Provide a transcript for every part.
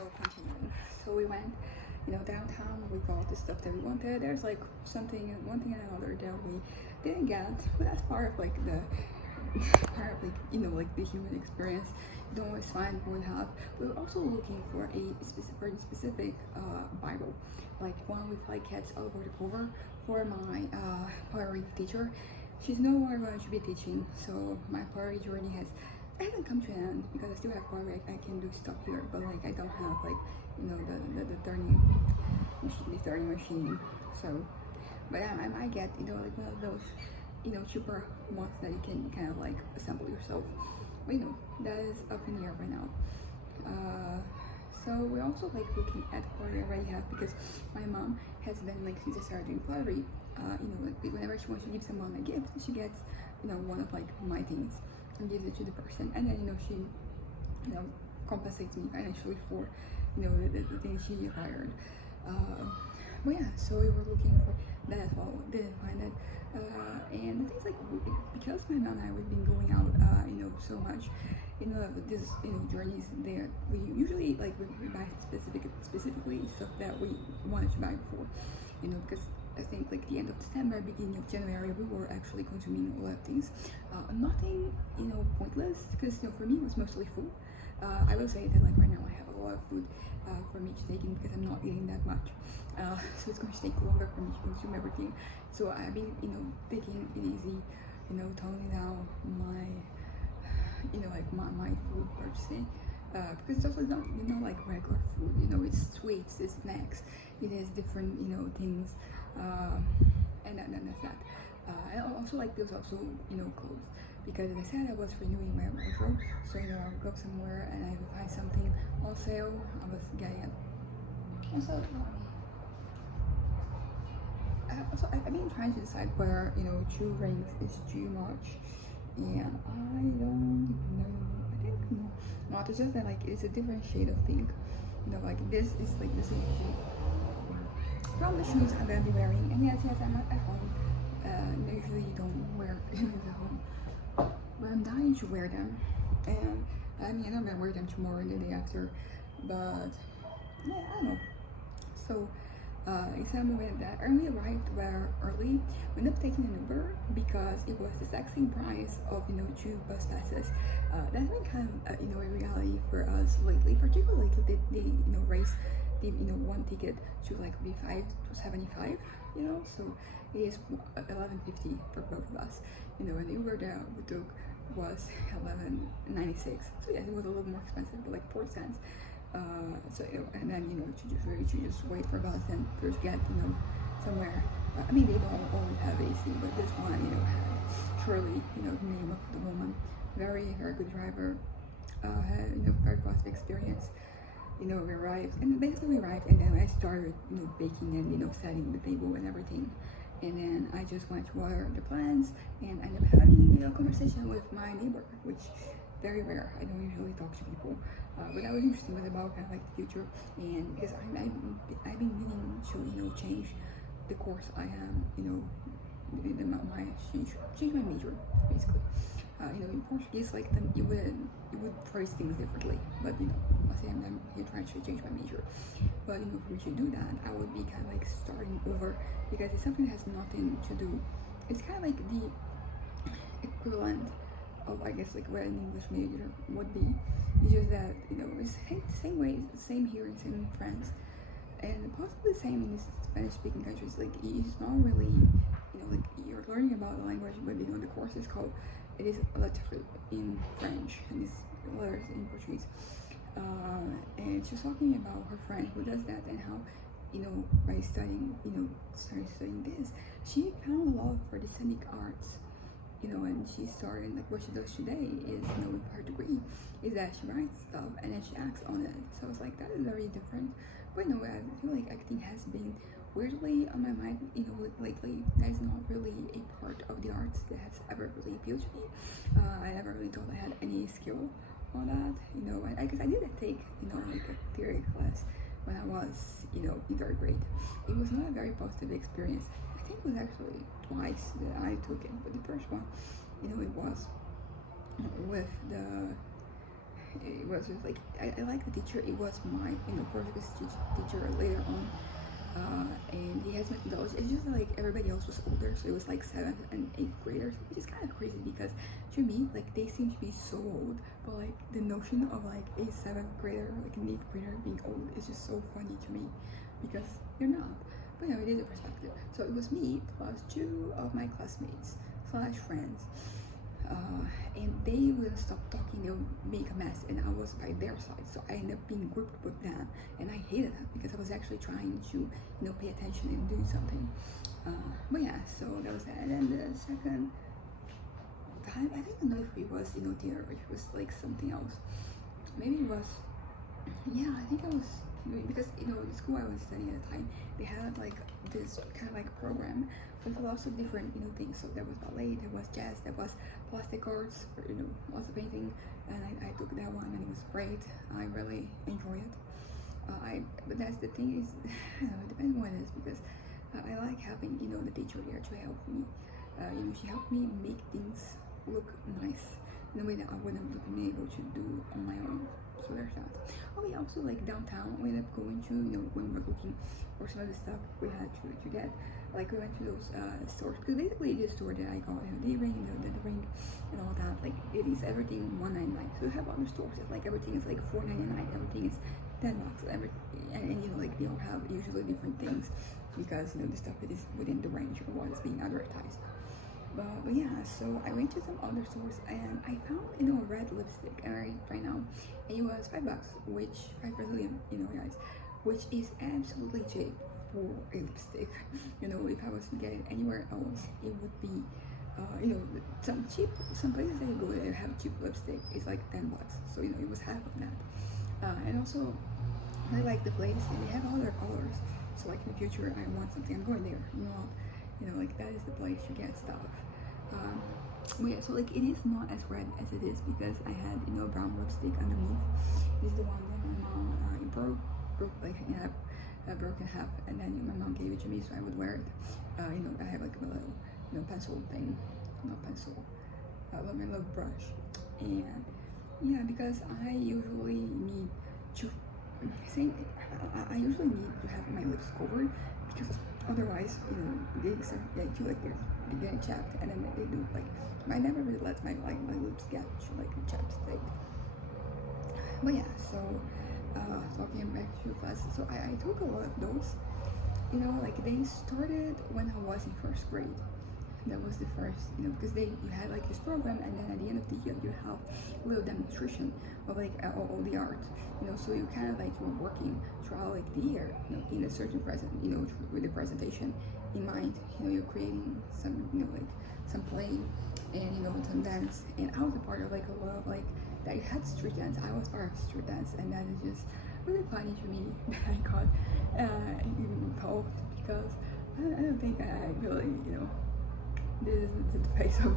So continuing. So we went, downtown. We got the stuff that we wanted. There's like one thing and another that we didn't get, but that's part of like the part of like like the human experience. You don't always find what we have. We were also looking for a specific Bible, like one with like cats all over the cover for my pottery teacher. She's no longer going to be teaching, so my pottery journey hasn't come to an end because I still have pottery. I can do stuff here, but like I don't have like the turning machine. So, but I might get like one of those cheaper ones that you can kind of like assemble yourself. But that is up in the air right now. So we're also like looking at pottery I already have because my mom has been like since I started doing pottery. Like whenever she wants to give someone a gift, she gets one of like my things and gives it to the person, and then she compensates me financially for the things she acquired. But yeah, so we were looking for that as well. Didn't find it, and the things like because my mom and I we've been going out, so much. This journeys there. We usually like we buy specifically stuff that we wanted to buy before, because I think like the end of December, beginning of January, we were actually consuming a lot of things. Nothing pointless because for me it was mostly food. I will say that like right now I have a lot of food for me to take in because I'm not eating that much. So it's going to take longer for me to consume everything. So I've been taking it easy, toning down my my food purchasing. Because it's also not like regular food, it's sweets, it's snacks, it is different, things, and that's that. And also like there's also, clothes, because as I said, I was renewing my wardrobe, so I'll go somewhere and I will find something on sale, I was getting it. Also, I've been trying to decide whether, 2 rings is too much, and I don't know. I think no, not. It's just that like it's a different shade of pink. Like this is like the same shade from the shoes I'm gonna be wearing. And yes, I'm at home. Usually don't wear shoes at home, but I'm dying to wear them. And I mean, I'm gonna wear them tomorrow and the day after. But yeah, I don't know. So. Instead of moving that, and we arrived very early. We ended up taking an Uber because it was the exact same price of 2 bus passes. That's been kind of a reality for us lately, particularly because they raised the one ticket to like be 5 to 75. So it is 11.50 for both of us. And the Uber that we took was 11.96. So yeah, it was a little more expensive, but like 4 cents. So and then to just wait for a bus and first get somewhere. I mean, they don't always have AC, but this one had Shirley, the name of the woman, very good driver, had very positive experience. We arrived, and basically we arrived, and then I started baking and setting the table and everything. And then I just went to water the plants, and I ended up having a conversation with my neighbor, which very rare. I don't usually talk to people, but that was interesting. It was about kind of like the future, and because I've been meaning to change the course I am, my change my major basically. In Portuguese, like you would phrase things differently, but let's say I'm here trying to change my major, but for me to do that, I would be kind of like starting over because it's something that has nothing to do. It's kind of like the equivalent of, I guess, like what an English major would be. It's just that it's the same way, it's the same here and same in France, and possibly the same in the Spanish-speaking countries. Like it's not really, like you're learning about the language, but the course is called. It is letters in French and these letters in Portuguese. And she was talking about her friend who does that and how, by studying, starting studying this, she found a love for the scenic arts. And she started, like what she does today is, with her degree, is that she writes stuff and then she acts on it. So I was like, that is very different. But I feel like acting has been weirdly on my mind, lately. That is not really a part of the arts that has ever really appealed to me. I never really thought I had any skill on that, and I guess I did take, like a theory class when I was, in 3rd grade. It was not a very positive experience. I think it was actually twice that I took it, but the first one, it was with the it was just like I like the teacher. It was my Portuguese teacher later on, and he has methodology. It's just like everybody else was older, so it was like 7th and 8th graders, which is kind of crazy because to me, like they seem to be so old, but like the notion of like a 7th grader, like an 8th grader being old is just so funny to me because they're not. But it is a perspective. So it was me plus 2 of my classmates slash friends. And they wouldn't stop talking, they would make a mess, and I was by their side, so I ended up being grouped with them, and I hated that because I was actually trying to, pay attention and do something. But yeah, so that was that. And then the second time, I don't know if it was, theater, or if it was like something else. Maybe it was, yeah, I think I was, because, the school I was studying at the time, they had like this kind of like program with lots of different, things. So there was ballet, there was jazz, there was plastic arts, or, lots of painting, and I took that one, and it was great. I really enjoyed it. But that's the thing is, it depends on what it is, because I like having, the teacher there to help me. She helped me make things look nice in a way that I wouldn't have been able to do on my own. So there's that. Oh yeah, also like downtown, we ended up going to, when we were looking for some of the stuff we had to get. Like we went to those stores, because basically the store that I got, the ring, the ring and all that, like it is everything $1.99. So you have other stores that like everything is like $4.99, everything is $10. And like they all have usually different things because the stuff that is within the range of what is being advertised. But yeah, so I went to some other stores and I found a red lipstick right now, and it was $5, which 5 Brazilian, guys, which is absolutely cheap for a lipstick. If I was to get it anywhere else, it would be some places that you go that have cheap lipstick is like $10, so it was half of that. And also I like the place, and they have other colors, so like in the future I want something, I'm going there, like that is the place to get stuff. But yeah, so like it is not as red as it is because I had a brown lipstick underneath. This is the one that my mom broke like in half, broke in half, and then my mom gave it to me so I would wear it. I have like a little pencil thing, not pencil, my little brush, and yeah, because I usually need to I usually need to have my lips covered because otherwise, they start, I feel like they're getting chapped, and then they do like, I never really let my lips get like chapped straight. But yeah, so talking back to classes, so I took a lot of those. Like they started when I was in 1st grade. That was the first, because you had like this program, and then at the end of the year you have a little demonstration of like all the art, so you kind of like you're working throughout like the year, in a certain present, with the presentation in mind, you're creating some, like some play and some dance, and I was a part of like a lot of like that. You had street dance, I was part of street dance, and that is just really funny to me that I got involved because I don't think I really, this is the face of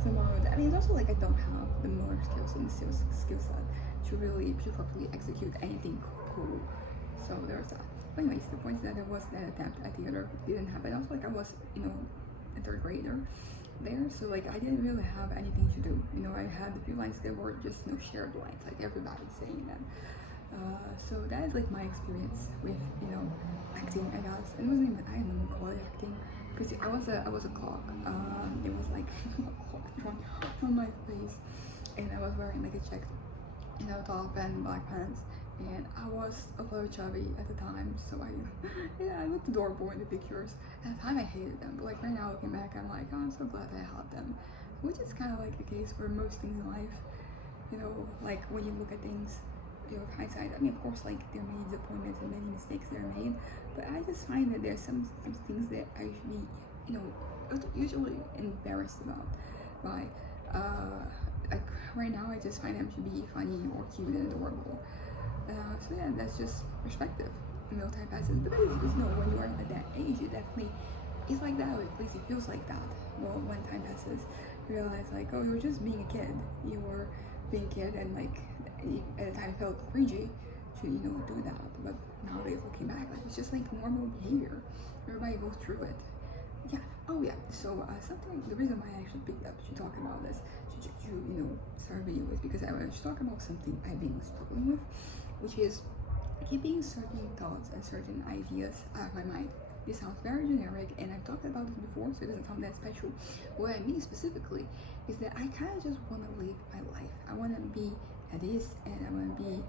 someone. I mean, it's also like I don't have the motor skills and the skill set to properly execute anything cool. So there's that. But anyways, the point is that there was that attempt at theater, didn't happen. Also, like I was, a 3rd grader there, so like I didn't really have anything to do. I had a few lines that were just shared lines, like everybody saying them. So that is like my experience with acting, I guess. It wasn't even, I don't even call it acting, because I was a clock. It was like a clock drawn on my face, and I was wearing like a checked top and black pants, and I was a little chubby at the time, so I looked adorable in the pictures. At the time I hated them, but like right now looking back, I'm like, oh, I'm so glad I had them, which is kind of like the case for most things in life. Like when you look at things, hindsight, I mean, of course, like there are many disappointments and many mistakes that are made, but I just find that there's some things that I should be, usually embarrassed about. Like right now, I just find them to be funny or cute and adorable. So yeah, that's just perspective. Time passes, but when you are at that age, it definitely is like that, or at least it feels like that. Well, when time passes, you realize like, oh, you're just being a kid. You were being a kid, and like at the time it felt cringy to do that, but nowadays looking back, like it's just like normal behavior. Everybody goes through it, Yeah. Oh yeah. So something. The reason why I actually picked up to talk about this, to start a video, is because I want to talk about something I've been struggling with, which is keeping certain thoughts and certain ideas out of my mind. This sounds very generic, and I've talked about this before, so it doesn't sound that special. What I mean specifically is that I kind of just want to live my life. I want to be at ease, and I want to be,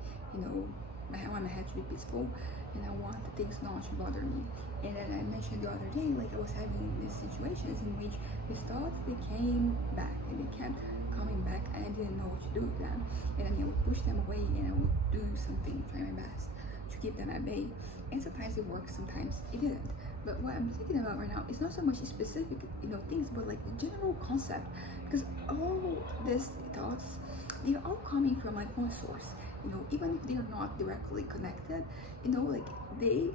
I want my head to be peaceful, and I want the things not to bother me. And then I mentioned the other day, like I was having these situations in which these thoughts, they came back, and they kept coming back, and I didn't know what to do with them. And I would push them away, and I would do something, try my best to keep them at bay. And sometimes it works, sometimes it didn't. But what I'm thinking about right now is not so much specific, things, but like the general concept. Because all these thoughts, they're all coming from like one source. Even if they're not directly connected, like they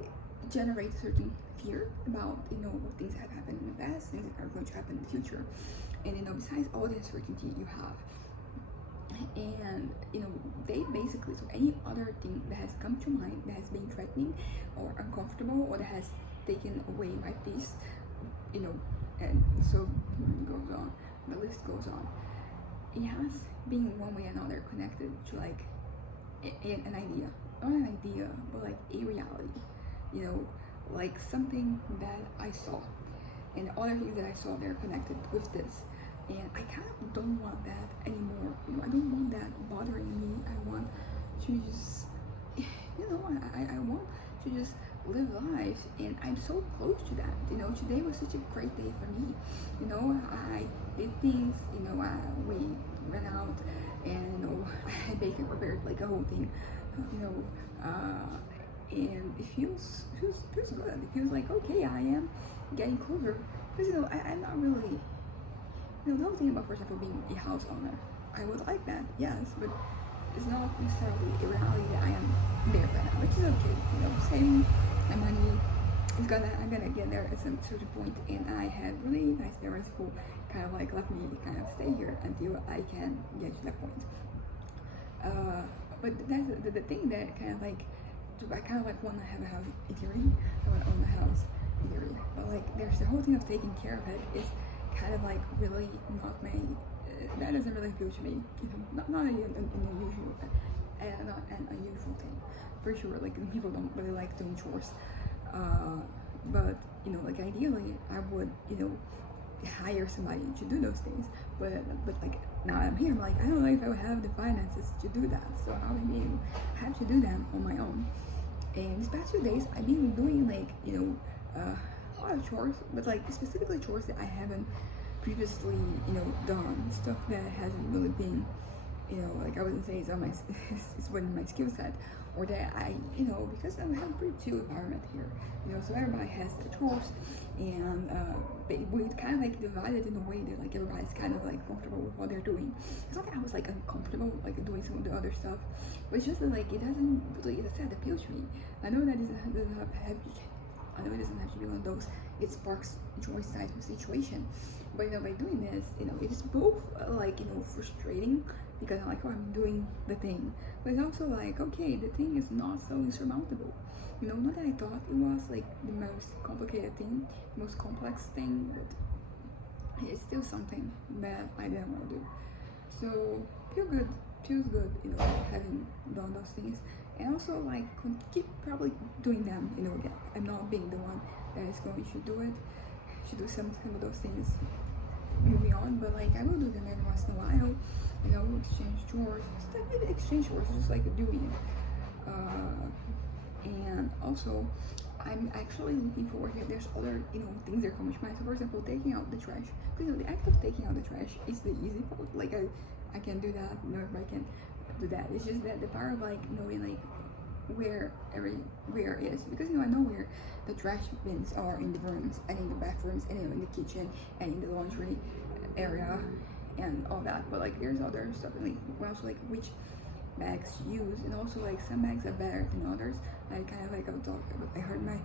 generate certain fear about, what things have happened in the past, things that are going to happen in the future. And besides all the uncertainty you have, and they basically, so any other thing that has come to mind that has been threatening or uncomfortable or that has taken away my peace, and so it goes on, the list goes on. It has been one way or another connected to like an idea, not an idea, but like a reality, like something that I saw, and other things that I saw, they're connected with this. And I kind of don't want that anymore. I don't want that bothering me. I want to just, I want to just live life, and I'm so close to that. Today was such a great day for me. I did things. We went out, and I had bacon prepared, like a whole thing. And it feels good. It feels like, okay, I am getting closer. Because I'm not really. The whole thing about, for example, being a house owner, I would like that, yes, but it's not necessarily a reality that I am there right now, which is okay. Saving my money I'm gonna get there at some certain point, and I had really nice parents who kind of like let me kind of stay here until I can get to that point. But that's the thing that kind of like, I kind of like want to have a house in theory. I want to own a house in theory, but like there's the whole thing of taking care of it is kind of like really not my, that doesn't really appeal to me. Not an unusual, not an unusual thing for sure. Like people don't really like doing chores, but like ideally I would hire somebody to do those things. But like now I'm here, I'm like, I don't know if I would have the finances to do that, so I would have to do them on my own. And these past 2 days I've been doing like a lot of chores, but like specifically chores that I haven't previously done, stuff that hasn't really been like I wouldn't say it's on my it's within my skill set, or that I because I have a pretty chill environment here, so everybody has their chores, and we kind of like divided in a way that like everybody's kind of like comfortable with what they're doing. It's not that I was like uncomfortable like doing some of the other stuff, but it's just that like it doesn't really, as I said, appeal to me. I know that it doesn't have to be one of those it sparks joy type of situation, but by doing this, it is both like frustrating because I'm like, oh, I'm doing the thing, but it's also like, okay, the thing is not so insurmountable. Not that I thought it was like the most complicated thing, most complex thing, but it's still something that I didn't want to do. So feels good, having done those things, and also like keep probably doing them. Again, I'm not being the one that is going to do it, to do some of those things moving on, but like I will do them every once in a while. Exchange chores, exchange chores, just like doing it. And also I'm actually looking forward to, there's other things that come to mind. So for example, taking out the trash, because the act of taking out the trash is the easy part. Like I can do that, everybody can do that. It's just that the part of like knowing like where is, because I know where the trash bins are in the rooms and in the bathrooms and in the kitchen and in the laundry area and all that, but like there's other stuff, and like also like which bags to use, and also like some bags are better than others. I kind of like I heard my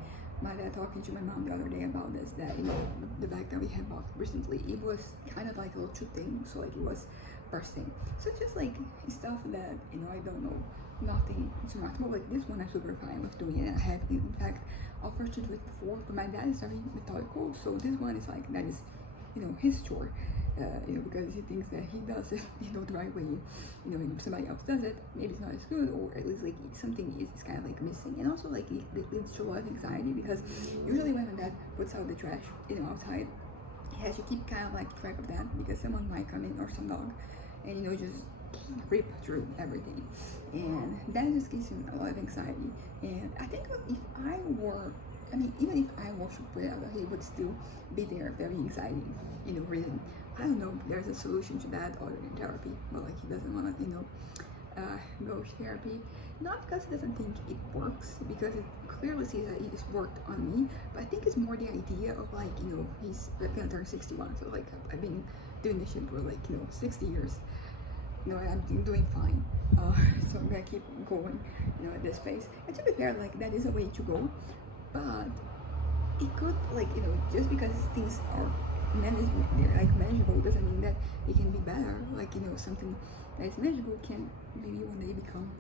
dad talking to my mom the other day about this, that the bag that we had bought recently, it was kind of like a little too thin, so like it was bursting. So just like stuff that I don't know nothing insurmountable. Like this one, I'm super fine with doing it. I have, in fact, offered to do it before, but my dad is very methodical, so this one is like, that is, his chore. Because he thinks that he does it, the right way. If somebody else does it, maybe it's not as good, or at least like something is kind of like missing. And also like it leads to a lot of anxiety, because usually when my dad puts out the trash, outside, he has to keep kind of like track of that, because someone might come in, or some dog, and just rip through everything, and that just gives him a lot of anxiety. And I think if I were, even if I were to put it out, he would still be there, very anxiety, reason. I don't know, there's a solution to that other than therapy, but like he doesn't want to, go to therapy. Not because he doesn't think it works, because it clearly sees that it's worked on me, but I think it's more the idea of like, he's gonna turn 61, so like I've been doing this shit for like, 60 years. I'm doing fine, so I'm gonna keep going, at this pace. And to be fair, like that is a way to go, but it could, like, just because things are manageable doesn't mean that it can be better. Like, something that is manageable can maybe one day become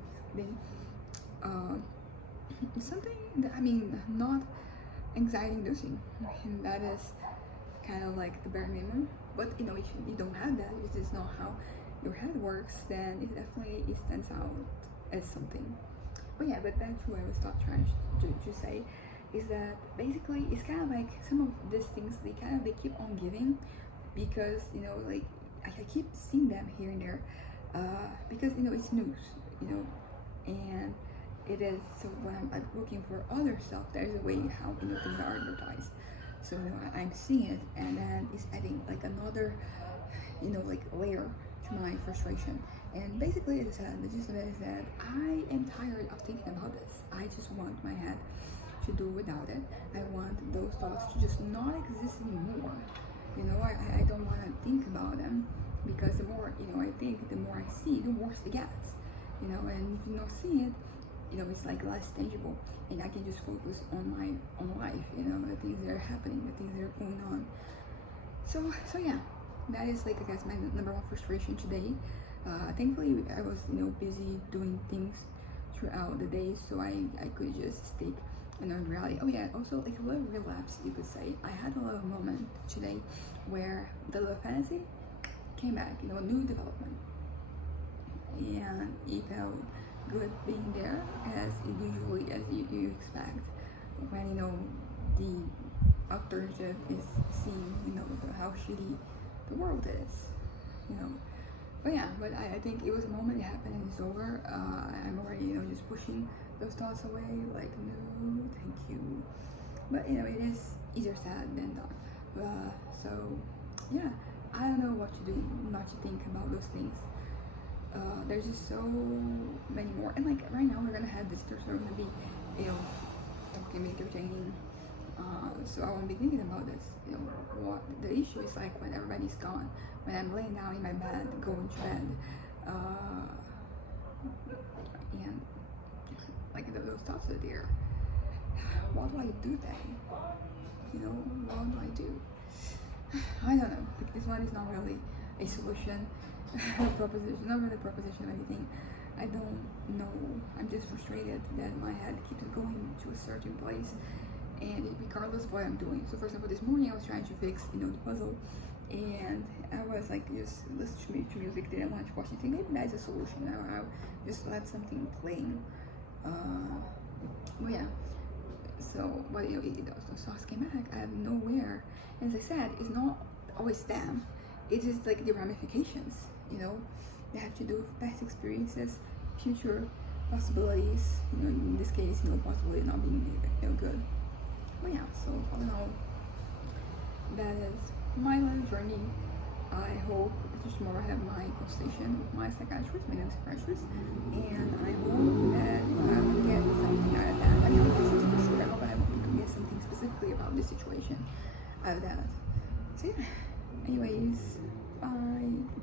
something that, not anxiety inducing, and that is kind of like the bare minimum. But if you don't have that, if this is not how your head works, then it stands out as something. But yeah, but back to what I was trying to say, is that basically it's kind of like some of these things, they keep on giving, because like I keep seeing them here and there, because it's news, and it is. So when I'm looking for other stuff, there's a way how things are advertised. So I'm seeing it, and then it's adding like another like layer to my frustration. And basically, as I said, the gist of it is that I am tired of thinking about this. I just want my head to do without it. I want those thoughts to just not exist anymore. I don't want to think about them, because the more I think, the more I see, the worse it gets. And if you not see it, it's like less tangible, and I can just focus on my own life, the things that are happening, the things that are going on. So yeah, that is like, I guess, my number one frustration today. Thankfully I was busy doing things throughout the day, so I could just stick on reality. Oh yeah, also like a little relapse, you could say. I had a little moment today where the Love Fantasy came back, a new development, and it felt good being there, as you expect when the alternative is seeing how shitty the world is, But yeah, but I think it was a moment, it happened, and it's over. I'm already just pushing those thoughts away, like, no, thank you. But it is easier said than done. So yeah, I don't know what to do not to think about those things. There's just so many more, and like right now we're gonna have visitors who are gonna be talking, entertaining, so I won't be thinking about this. What the issue is like when everybody's gone, when I'm laying down in my bed, going to bed, and like those thoughts are there. What do I do then? What do I do? I don't know. Like, this one is not really a solution, proposition, not really a proposition of anything. I don't know. I'm just frustrated that my head keeps going to a certain place, and regardless of what I'm doing. So for example, this morning I was trying to fix, the puzzle, and I was like just listening to music, didn't want to watch anything. Maybe that's a solution. I'll just let something playing. Well, yeah. So, but those thoughts came back out of nowhere. And as I said, it's not always them. It's just like the ramifications. They have to do with past experiences, future possibilities. In this case, possibly not being good. But yeah, so all in all, that is my life journey. I hope tomorrow I have my consultation with my psychiatrist, my new psychiatrist, and I hope that I will get something out of that. I will get something for sure. I hope I will get something specifically about this situation out of that. So yeah, anyways, bye.